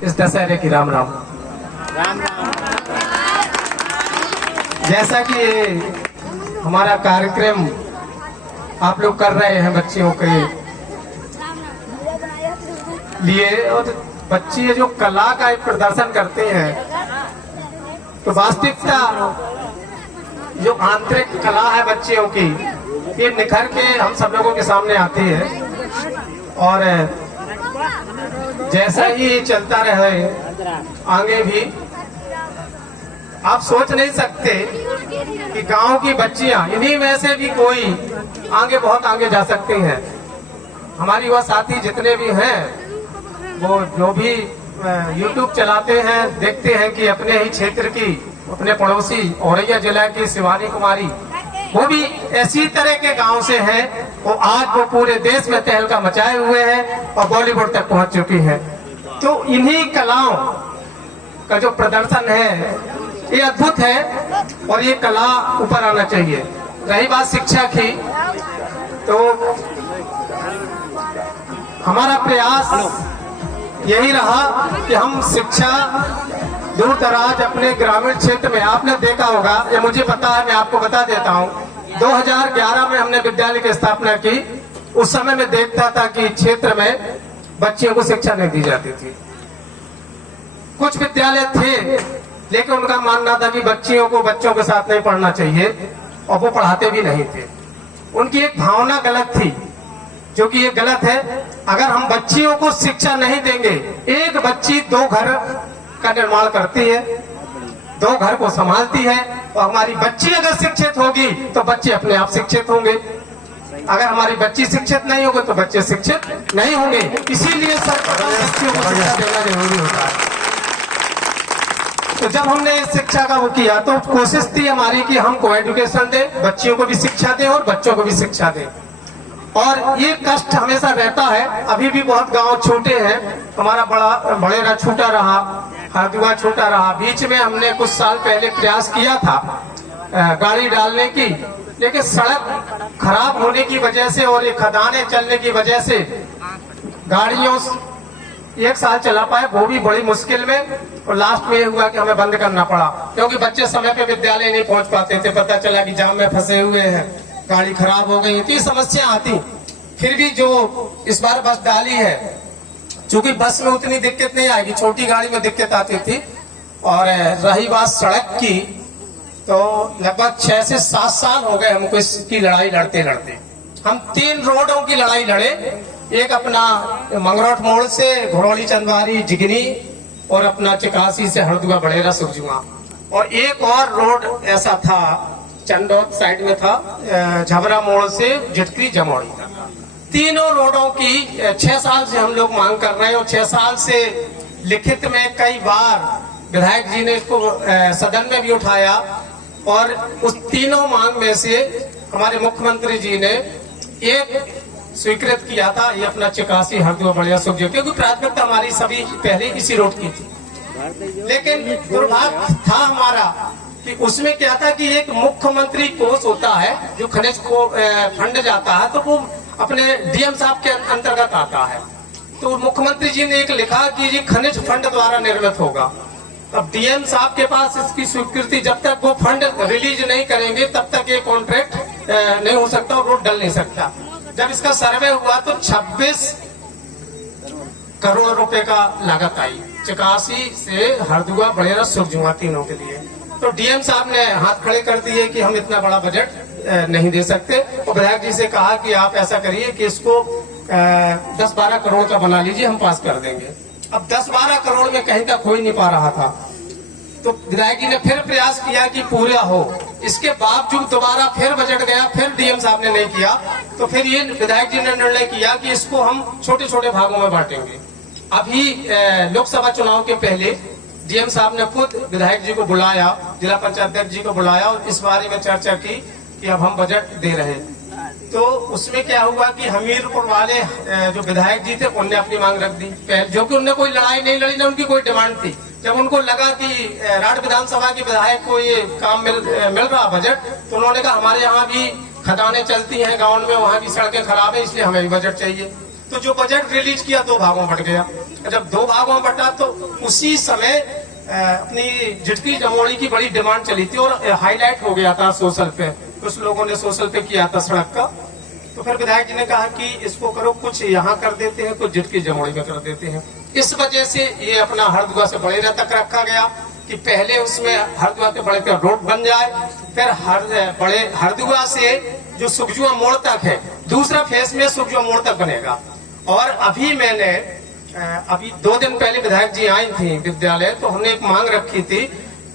इस दशहरे की राम राम। जैसा कि हमारा कार्यक्रम आप लोग कर रहे हैं बच्चियों के लिए, और बच्चे जो कला का एक प्रदर्शन करते हैं, तो वास्तविकता जो आंतरिक कला है बच्चियों की, ये निखर के हम सब लोगों के सामने आती है। और जैसा ही चलता रहे आगे भी, आप सोच नहीं सकते कि गांव की बच्चियां, इन्हीं में से भी कोई आगे बहुत आगे जा सकती हैं। हमारी युवा साथी जितने भी हैं, वो जो भी YouTube चलाते हैं, देखते हैं कि अपने ही क्षेत्र की, अपने पड़ोसी औरैया जिला की शिवानी कुमारी, वो भी ऐसी तरह के गांव से हैं। वो आज वो पूरे देश में तहलका मचाए हुए हैं और बॉलीवुड तक पहुंच चुकी है। तो इन्हीं कलाओं का जो प्रदर्शन है, ये अद्भुत है और ये कला ऊपर आना चाहिए। रही बात शिक्षा की, तो हमारा प्रयास यही रहा कि हम शिक्षा दूर दराज अपने ग्रामीण क्षेत्र में, आपने देखा होगा, ये मुझे पता है, मैं आपको बता देता हूँ, 2011 में हमने विद्यालय की स्थापना की। उस समय में देखता था कि क्षेत्र में बच्चियों को शिक्षा नहीं दी जाती थी। कुछ विद्यालय थे, लेकिन उनका मानना था कि बच्चियों को बच्चों के साथ नहीं पढ़ना चाहिए, और वो पढ़ाते भी नहीं थे। उनकी एक भावना गलत थी, जो कि ये गलत है। अगर हम बच्चियों को शिक्षा नहीं देंगे, एक बच्ची 2 घर का निर्माण करती है, 2 घर को संभालती है, और हमारी बच्ची अगर शिक्षित होगी तो बच्चे अपने आप शिक्षित होंगे। अगर हमारी बच्ची शिक्षित नहीं होगी तो बच्चे शिक्षित नहीं होंगे। इसीलिए बच्चियों को शिक्षा देना जरूरी होता है। तो जब हमने शिक्षा का वो किया, तो कोशिश थी हमारी कि हम को एजुकेशन दें, बच्चियों को भी शिक्षा दें और बच्चों को भी शिक्षा दें। और ये कष्ट हमेशा रहता है। अभी भी बहुत गांव छोटे हैं। हमारा बड़ेरा छूटा रहा, हरदुआ छूटा रहा। बीच में हमने कुछ साल पहले प्रयास किया था गाड़ी डालने की, लेकिन सड़क खराब होने की वजह से और ये खदानें चलने की वजह से गाड़ियों 1 साल चला पाए, वो भी बड़ी मुश्किल में। और लास्ट में ये हुआ कि हमें बंद करना पड़ा, क्योंकि बच्चे समय पे विद्यालय नहीं पहुंच पाते थे। पता चला कि जाम में फंसे हुए हैं, गाड़ी खराब हो गई, तो ये समस्या आती। फिर भी जो इस बार बस डाली है, चूंकि बस में उतनी दिक्कत नहीं आएगी, छोटी गाड़ी में दिक्कत आती थी। और रही बात सड़क की, तो लगभग 6 से 7 साल हो गए हमको इसकी लड़ाई लड़ते लड़ते। हम 3 रोडों की लड़ाई लड़े। एक अपना मंगरौट मोड़ से घोड़ौली चंदवारी जिगनी, और अपना चिकासी से हरदुआ बड़ेरा सुरजुआ, और एक और रोड ऐसा था चंदौद साइड में था, झबरा मोड़ से झिटकरी जमौड़ी। तीनों रोडों की 6 साल से हम लोग मांग कर रहे हैं, और 6 साल से लिखित में कई बार विधायक जी ने इसको सदन में भी उठाया। और उस तीनों मांग में से हमारे मुख्यमंत्री जी ने एक स्वीकृत किया था, ये अपना चिकासी हरदुआ बड़ेरा सुरजुआ, क्योंकि प्राथमिकता हमारी सभी पहले इसी रोड की थी। लेकिन दुर्भाग्य था हमारा कि उसमें क्या था कि एक मुख्यमंत्री कोष होता है, जो खनिज को फंड जाता है, तो वो अपने डीएम साहब के अंतर्गत आता है। तो मुख्यमंत्री जी ने एक लिखा कि ये खनिज फंड द्वारा निर्मित होगा। अब डीएम साहब के पास इसकी स्वीकृति, जब तक वो फंड रिलीज नहीं करेंगे तब तक ये कॉन्ट्रैक्ट नहीं हो सकता और रोड डल नहीं सकता। जब इसका सर्वे हुआ तो 26 करोड़ रुपए का लागत आई, चिकासी से हरदुआ बड़ेरा सुरजुआ तीनों के लिए। तो डीएम साहब ने हाथ खड़े कर दिए कि हम इतना बड़ा बजट नहीं दे सकते, और विधायक जी से कहा कि आप ऐसा करिए कि इसको 10-12 करोड़ का बना लीजिए, हम पास कर देंगे। अब 10-12 करोड़ में कहीं तक हो ही नहीं पा रहा था। तो विधायक जी ने फिर प्रयास किया कि पूरा हो। इसके बावजूद दोबारा फिर बजट गया, फिर डीएम साहब ने नहीं किया। तो फिर ये विधायक जी ने निर्णय किया कि इसको हम छोटे छोटे भागों में बांटेंगे। अभी लोकसभा चुनाव के पहले डीएम साहब ने खुद विधायक जी को बुलाया, जिला पंचायत अध्यक्ष जी को बुलाया, और इस बारे में चर्चा की कि अब हम बजट दे रहे हैं। तो उसमें क्या हुआ कि हमीरपुर वाले जो विधायक जी थे, उनने अपनी मांग रख दी, जो कि उनने कोई लड़ाई नहीं लड़ी, ना उनकी कोई डिमांड थी। जब उनको लगा कि राड विधानसभा के विधायक को ये काम मिल रहा बजट, तो उन्होंने कहा हमारे यहाँ भी खदानें चलती हैं गाँव में, वहाँ की सड़कें खराब है, इसलिए हमें भी बजट चाहिए। तो जो बजट रिलीज किया 2 भागों में बट गया। जब 2 भागों में बटा तो उसी समय अपनी झिटकी जमोड़ी की बड़ी डिमांड चली थी और हाईलाइट हो गया था सोशल पे, कुछ लोगों ने सोशल पे किया था सड़क का। तो फिर विधायक जी ने कहा कि इसको करो, कुछ यहाँ कर देते हैं, कुछ झिटकी जमोड़ी में कर देते हैं। इस वजह से ये अपना हरदुआ से बड़ेरा तक रखा गया कि पहले उसमें हरदुआ के बड़े पे रोड बन जाए, फिर हरदुआ से जो सुखजुआ मोड़ तक है, दूसरा फेज में सुखजुआ मोड़ तक बनेगा। और अभी मैंने अभी 2 दिन पहले विधायक जी आई थी विद्यालय, तो हमने एक मांग रखी थी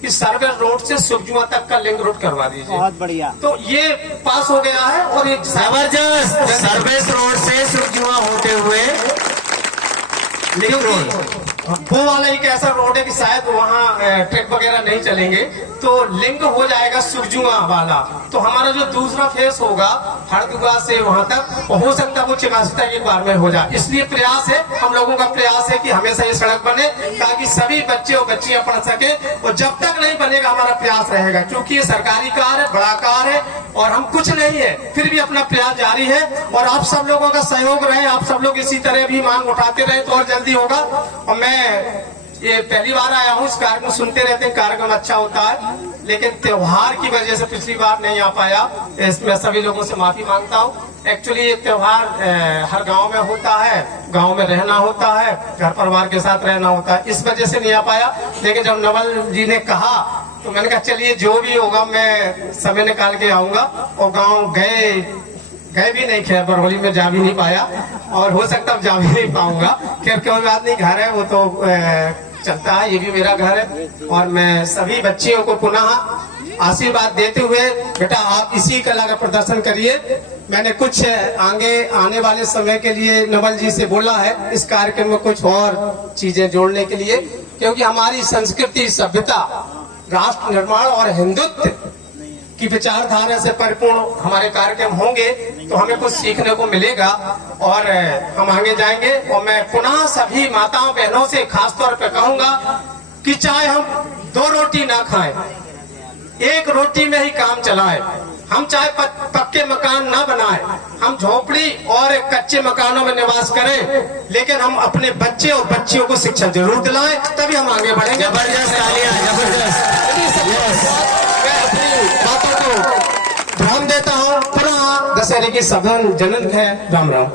कि सर्वे रोड से सुखजुआ तक का लिंक रोड करवा दीजिए। बहुत बढ़िया। तो ये पास हो गया है और एक जबरदस्त सर्विस रोड से सुखजुआ होते हुए लिंक रोड, वो वाला एक ऐसा रोड है कि शायद वहाँ ट्रक वगैरह नहीं चलेंगे, तो लिंक हो जाएगा सुखजुआ वाला। तो हमारा जो दूसरा फेस होगा हरदुआ से वहाँ तक, हो सकता है वो चिकासी तक एक बार में हो जाए। इसलिए प्रयास है, हम लोगों का प्रयास है कि हमेशा ये सड़क बने ताकि सभी बच्चे और बच्चियां पढ़ सके। और जब तक नहीं बनेगा हमारा प्रयास रहेगा, क्योंकि ये सरकारी कार्य है, बड़ा कार्य है और हम कुछ नहीं है, फिर भी अपना प्रयास जारी है। और आप सब लोगों का सहयोग रहे, आप सब लोग इसी तरह भी मांग उठाते रहे तो और जल्दी होगा। और मैं ये पहली बार आया हूँ, इस कार्यक्रम सुनते रहते हैं, कार्यक्रम अच्छा होता है, लेकिन त्योहार की वजह से पिछली बार नहीं आ पाया, इसमें सभी लोगों से माफी मांगता हूँ। एक्चुअली ये त्योहार हर गांव में होता है, गांव में रहना होता है, घर परिवार के साथ रहना होता है, इस वजह से नहीं आ पाया। लेकिन जब नवल जी ने कहा तो मैंने कहा चलिए जो भी होगा मैं समय निकाल के आऊंगा। और गाँव गए भी नहीं, खैर बरौली में जा भी नहीं पाया और हो सकता जा भी नहीं पाऊंगा। खैर कोई बात नहीं, घर है वो तो चलता है, ये भी मेरा घर है। और मैं सभी बच्चियों को पुनः आशीर्वाद देते हुए, बेटा आप इसी कला का प्रदर्शन करिए। मैंने कुछ आगे आने वाले समय के लिए नवल जी से बोला है इस कार्यक्रम में कुछ और चीजें जोड़ने के लिए, क्योंकि हमारी संस्कृति, सभ्यता, राष्ट्र निर्माण और हिंदुत्व की विचारधारा से परिपूर्ण हमारे कार्यक्रम होंगे तो हमें कुछ सीखने को मिलेगा और हम आगे जाएंगे। और मैं पुनः सभी माताओं बहनों से खास तौर पर कहूंगा कि चाहे हम 2 रोटी ना खाएं, 1 रोटी में ही काम चलाएं। हम चाहे पक्के मकान ना बनाएं, हम झोपड़ी और कच्चे मकानों में निवास करें, लेकिन हम अपने बच्चे और बच्चियों को शिक्षा जरूर दिलाएं, तभी हम आगे बढ़ेंगे। जबरदस्त तालियां, जबरदस्त। बातों को ध्यान देता हूँ। पुनः दशहरे की सघन जनन है। राम राम।